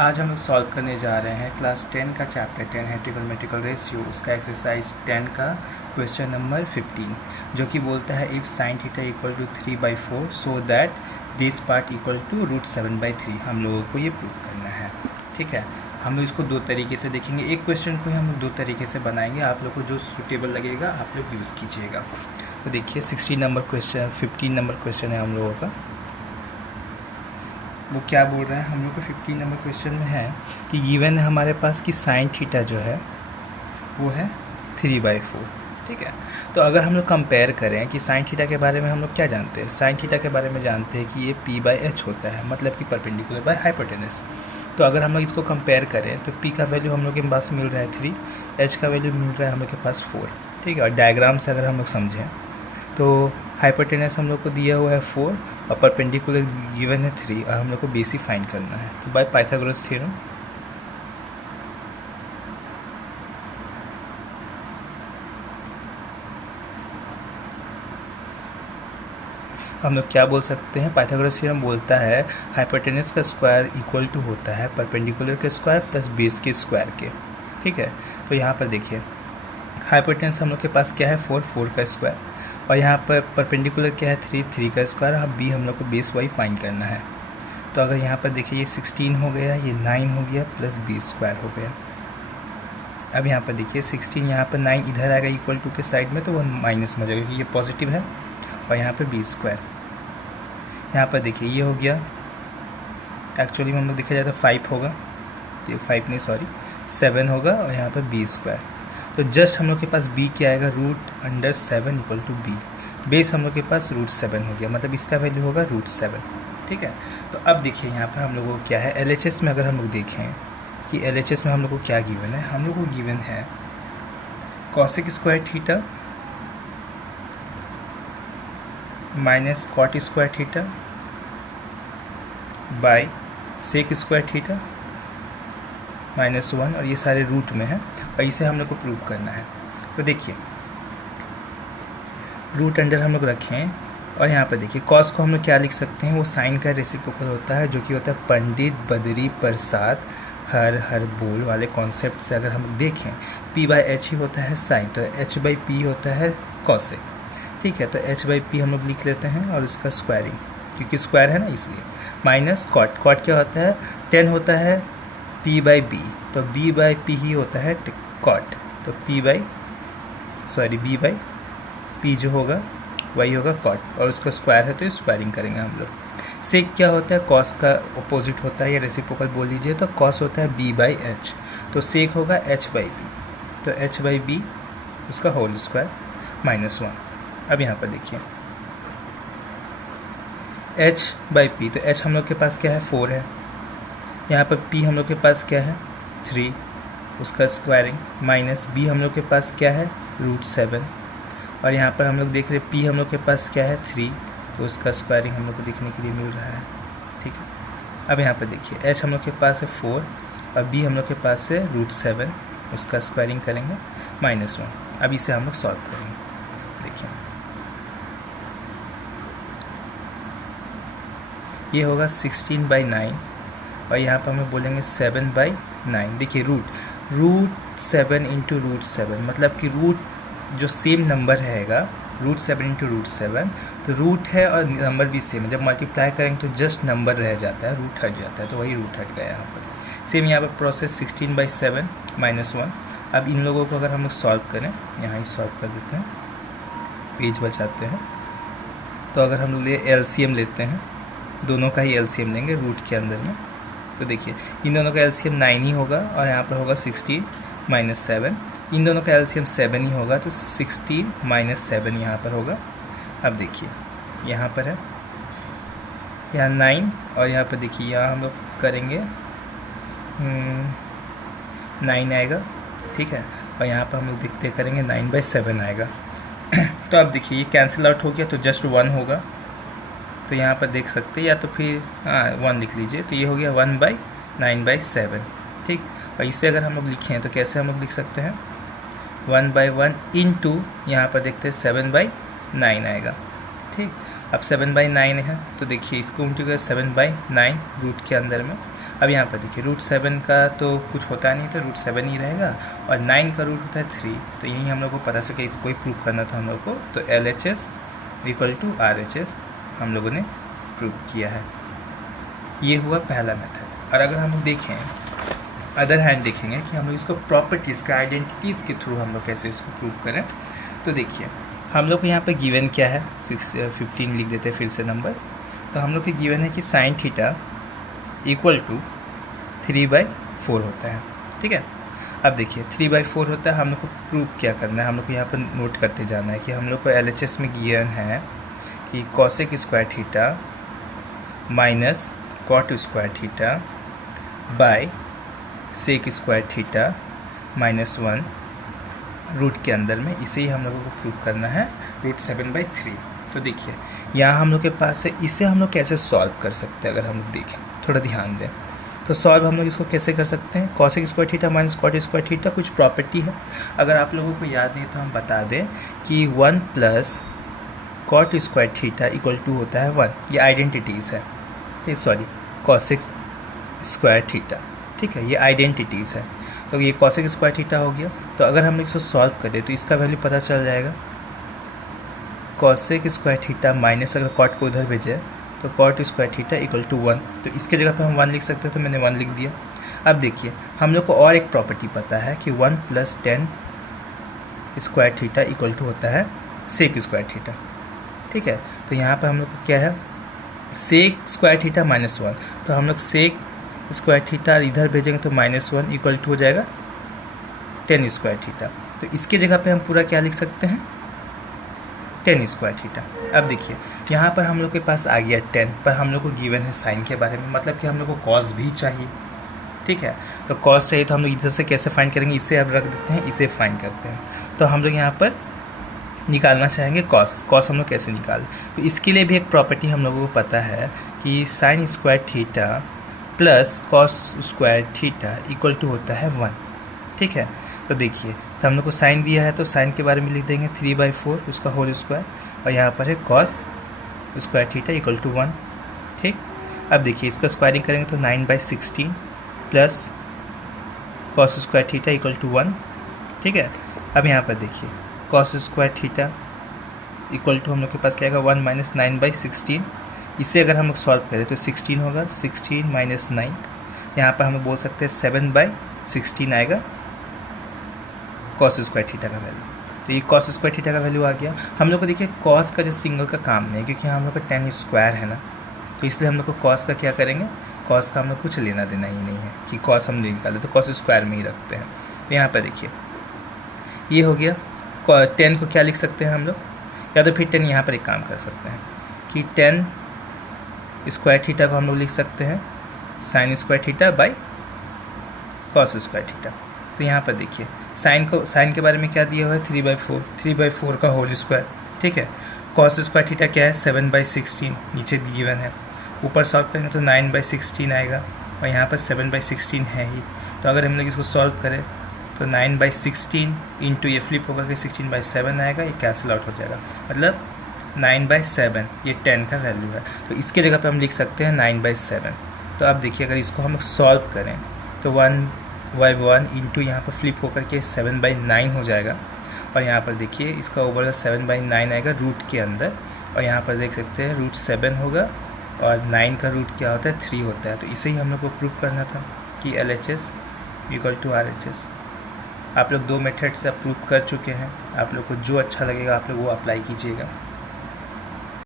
आज हम लोग सॉल्व करने जा रहे हैं क्लास 10 का चैप्टर 10 है ट्रिगोनोमेट्रिकल रेशियो, उसका एक्सरसाइज 10 का क्वेश्चन नंबर 15, जो कि बोलता है if sine theta equal to 3/4 so that this part equal to √7/3। हम लोगों को ये प्रूव करना है। ठीक है, हम लोग इसको दो तरीके से देखेंगे। एक क्वेश्चन को हम लोग दो तरीके से बनाएंगे, आप लोग को जो सूटेबल लगेगा आप लोग यूज़ कीजिएगा। तो देखिए 15 नंबर क्वेश्चन है हम लोगों का। वो क्या बोल रहा है, हम लोग को 15 नंबर क्वेश्चन में है कि गिवन है हमारे पास कि साइन थीटा जो है वो है 3/4। ठीक है, तो अगर हम लोग कंपेयर करें कि साइन थीटा के बारे में हम लोग क्या जानते हैं, साइन थीटा के बारे में जानते हैं कि ये p/h होता है, मतलब कि परपेंडिकुलर बाय हाइपोटेनस। तो अगर हम लोग इसको कंपेयर करें तो p का वैल्यू हम लोग के पास मिल रहा है 3, h का वैल्यू मिल रहा है हम लोग के पास 4। ठीक है, और डायग्राम से अगर हम लोग समझें तो हाइपोटेनस हम लोग को दिया हुआ है 4 और परपेंडिकुलर गिवन है 3 और हम लोग को बेसी फाइंड करना है। तो बाय पाइथागोरस थ्योरम हम लोग क्या बोल सकते हैं, पाइथागोरस थ्योरम बोलता है हाइपोटेनस का स्क्वायर इक्वल टू होता है परपेंडिकुलर के स्क्वायर प्लस बेस के स्क्वायर के। ठीक है, तो यहाँ पर देखिए हाइपोटेनस हम लोग के पास क्या है 4 का स्क्वायर, और यहाँ पर परपेंडिकुलर क्या है 3 का स्क्वायर। अब बी हम लोग को बेस वाई फाइंड करना है। तो अगर यहाँ पर देखिए ये 16 हो गया, ये 9 हो गया प्लस बी स्क्वायर हो गया। अब यहाँ पर देखिए 16, यहाँ पर 9 इधर आएगा इक्वल टू के साइड में, तो वो माइनस में हो जाएगा क्योंकि ये पॉजिटिव है, और यहाँ पर बी स्क्वायर। यहाँ पर देखिए ये हो गया, एक्चुअली में हम लोग देखा जाए तो 5 होगा, ये 5 नहीं सॉरी 7 होगा, और यहाँ पर बी स्क्वायर। तो जस्ट हम लोग के पास b क्या आएगा √7 इक्वल टू b। बेस हम लोग के पास √7 हो गया, मतलब इसका वैल्यू होगा √7। ठीक है, तो अब देखिए यहाँ पर हम लोगों को क्या है, LHS में अगर हम लोग देखें कि LHS में हम लोग को क्या गिवन है, हम लोग को गिवन है cosec square theta minus cot square theta by sec square theta -1, और ये सारे रूट में है और इसे हम लोग को प्रूव करना है। तो देखिए रूट अंडर हम लोग रखें, और यहाँ पर देखिए कॉस को हम लोग क्या लिख सकते हैं, वो साइन का रेसिप्रोकल होता है, जो कि होता है पंडित बद्री प्रसाद हर बोल वाले कॉन्सेप्ट से अगर हम देखें p/h ही होता है साइन, तो h/p होता है कॉसेक। ठीक है, तो h/p हम लोग लिख लेते हैं और उसका स्क्वायरिंग, क्योंकि स्क्वायर है ना इसलिए, माइनस कॉट। कॉट क्या होता है 10 होता है p/b, तो b/p ही होता है कॉट, तो b/p जो होगा वही होगा कॉट, और उसका स्क्वायर है तो स्क्वायरिंग करेंगे हम लोग। सेक क्या होता है, कॉस का अपोजिट होता है, या रेसिप्रोकल बोल लीजिए, तो कॉस होता है b/h, तो सेक होगा h/b, तो h/b उसका होल स्क्वायर -1। अब यहाँ पर देखिए h/p, तो h हम लोग के पास क्या है 4 है, यहाँ पर p हम लोग के पास क्या है 3, उसका स्क्वायरिंग माइनस b हम लोग के पास क्या है √7, और यहाँ पर हम लोग देख रहे p हम लोग के पास क्या है 3, तो उसका स्क्वायरिंग हम लोग को देखने के लिए मिल रहा है। ठीक है, अब यहाँ पर देखिए h हम लोग के पास है 4 और b हम लोग के पास है √7, उसका स्क्वायरिंग करेंगे -1। अब इसे हम लोग सॉल्व करेंगे। देखिए ये होगा 16/9, और यहाँ पर हम बोलेंगे 7/9। देखिए √7 इंटू √7, मतलब कि रूट जो सेम नंबर रहेगा √7 इंटू √7, तो रूट है और नंबर भी सेम है, जब मल्टीप्लाई करेंगे तो जस्ट नंबर रह जाता है, रूट हट जाता है, तो वही रूट हट गया यहाँ पर। सेम यहाँ पर प्रोसेस 16/7 -1। अब इन लोगों को अगर हम लोग सॉल्व करें, यहाँ ही सॉल्व कर देते हैं, पेज बचाते हैं। तो अगर हम लोग LCM लेते हैं, दोनों का ही LCM लेंगे रूट के अंदर में, तो देखिए इन दोनों का LCM 9 ही होगा, और यहाँ पर होगा 16 -7, इन दोनों का LCM 7 ही होगा, तो 16 -7 यहाँ पर होगा। अब देखिए यहाँ पर है, यहाँ 9, और यहाँ पर देखिए यहाँ हम लोग करेंगे 9 आएगा। ठीक है, और यहाँ पर हम लोग देखते करेंगे 9/7 आएगा। तो अब देखिए ये कैंसिल आउट हो गया, तो जस्ट 1 होगा, तो यहाँ पर देख सकते हैं, या तो फिर 1 लिख लीजिए, तो ये हो गया 1/9/7। ठीक, और इसे अगर हम लोग लिखें तो कैसे हम लोग लिख सकते हैं 1/1 इंटू, यहाँ पर देखते हैं 7/9 आएगा। ठीक, अब 7/9 है, तो देखिए इसको उल्टी कर 7/9 रूट के अंदर में, अब यहाँ पर देखिए रूट 7 का तो कुछ होता नहीं, तो रूट 7 ही रहेगा, और 9 का रूट होता है 3, तो यही हम लोग को पता चला इसको ही प्रूव करना था हम लोग को। तो LHS इक्वल टू RHS हम लोगों ने प्रूव किया है। ये हुआ पहला मेथड। और अगर हम लोग देखें अदर हैंड देखेंगे कि हम लोग इसको प्रॉपर्टीज़ का आइडेंटिटीज़ के थ्रू हम लोग कैसे इसको प्रूव करें, तो देखिए हम लोग को यहाँ पे गिवन क्या है, 15 लिख देते हैं फिर से नंबर। तो हम लोग को गिवन है कि साइन थीटा इक्वल टू 3/4 होता है, ठीक है। अब देखिए 3/4 होता है, हम लोग को प्रूव क्या करना है, हम लोग को यहाँ पर नोट करते जाना है कि हम लोग को LHS में गिवन है कि cosec square theta minus cot square theta by sec square theta -1 root के अंदर में, इसे ही हम लोगों को प्रूव करना है रूट 7/3। तो देखिए यहाँ हम लोग के पास है, इसे हम लोग कैसे सॉल्व कर सकते हैं, अगर हम लोग देखें थोड़ा ध्यान दें तो सॉल्व हम लोग इसको कैसे कर सकते हैं। Cosec square theta minus cot square theta कुछ प्रॉपर्टी है, अगर आप लोगों को याद नहीं तो हम बता दें कि 1 plus cot square theta equal to होता है 1, ये आइडेंटिटीज़ है, सॉरी कॉसेक स्क्वायर थीटा, ठीक है, ये आइडेंटिटीज़ है। तो ये कॉसेक स्क्वायर थीटा हो गया। तो अगर हम इसको सॉल्व करें तो इसका वैल्यू पता चल जाएगा, कॉसेक स्क्वायर थीटा माइनस अगर कॉट को उधर भेजे तो cot square theta equal to 1, तो इसके जगह पे हम 1 लिख सकते हैं, तो मैंने 1 लिख दिया। अब देखिए हम लोग को और एक प्रॉपर्टी पता है कि 1 + 10 स्क्वायर थीटा इक्वल टू होता है सेक स्क्वायर थीटा, ठीक है। तो यहाँ पर हम लोग को क्या है, सेक स्क्वायर थीटा -1, तो हम लोग सेक स्क्वायर थीटा इधर भेजेंगे तो -1 इक्वल टू हो जाएगा 10 स्क्वायर थीटा। तो इसके जगह पे हम पूरा क्या लिख सकते हैं, 10 स्क्वायर थीटा। अब देखिए यहाँ पर हम लोग के पास आ गया 10, पर हम लोग को गिवन है साइन के बारे में, मतलब कि हम लोग को कॉस भी चाहिए, ठीक है। तो कॉस चाहिए तो हम लोग इधर से कैसे फाइंड करेंगे, इसे अब रख देते हैं, इसे फाइंड करते हैं। तो हम लोग यहाँ पर निकालना चाहेंगे कॉस, कॉस हम लोग कैसे निकालें, तो इसके लिए भी एक प्रॉपर्टी हम लोगों को पता है कि sine square theta plus cos square theta equal to होता है 1, ठीक है। तो देखिए तो हम लोग को साइन दिया है तो साइन के बारे में लिख देंगे 3/4 उसका होल स्क्वायर, और यहाँ पर है cos square theta equal to 1, ठीक। अब देखिए इसका स्क्वायरिंग करेंगे तो 9/16 plus cos square theta equal to 1, ठीक है। अब यहाँ पर देखिए cos square theta equal to हम लोग के पास क्या आएगा 1 - 9/16, इसे अगर हम लोग सॉल्व करें तो 16 होगा, 16 - 9, यहाँ पर हम बोल सकते हैं 7/16 आएगा कॉस स्क्वायर थीटा का वैल्यू। तो ये कॉस स्क्वायर थीटा का वैल्यू आ गया। हम लोग को देखिए कॉस का जो सिंगल का काम नहीं है, क्योंकि हम लोग का 10 स्क्वायर है ना, तो इसलिए हम लोग को कॉस का क्या करेंगे, कॉस का हम लोग कुछ लेना देना ही नहीं है कि कॉस हम नहीं निकाले, तो कॉस स्क्वायर में ही रखते हैं। तो यहाँ पर देखिए ये हो गया, 10 को क्या लिख सकते हैं हम लोग, या तो फिर 10 यहाँ पर एक काम कर सकते हैं कि 10 स्क्वायर थीटा को हम लोग लिख सकते हैं sign square theta by cos square theta. तो यहाँ पर देखिए साइन के बारे में क्या दिया हुआ है 3/4 का होल स्क्वायर, ठीक है। कॉस स्क्वायर थीटा क्या है 7/16 नीचे गिवन है, ऊपर सॉल्व करेंगे तो 9/16 आएगा, और यहाँ पर 7/16 है ही। तो अगर हम लोग इसको सॉल्व करें तो 9/16 इंटू ये फ्लिप होकर के 16/7 आएगा, ये कैंसिल आउट हो जाएगा, मतलब 9/7 ये 10 का वैल्यू है। तो इसके जगह पे हम लिख सकते हैं 9/7। तो अब देखिए अगर इसको हम लोग सॉल्व करें तो 1/1 इंटू यहाँ पर फ्लिप होकर के 7/9 हो जाएगा, और यहाँ पर देखिए इसका ओवरऑल 7/9 आएगा रूट के अंदर, और यहाँ पर देख सकते हैं रूट 7 होगा, और 9 का रूट क्या होता है 3 होता है। तो इसे ही हम लोग को प्रूव करना था कि LHS इक्वल टू RHS। आप लोग 2 मेथड से प्रूव कर चुके हैं, आप लोग को जो अच्छा लगेगा आप लोग वो अप्लाई कीजिएगा।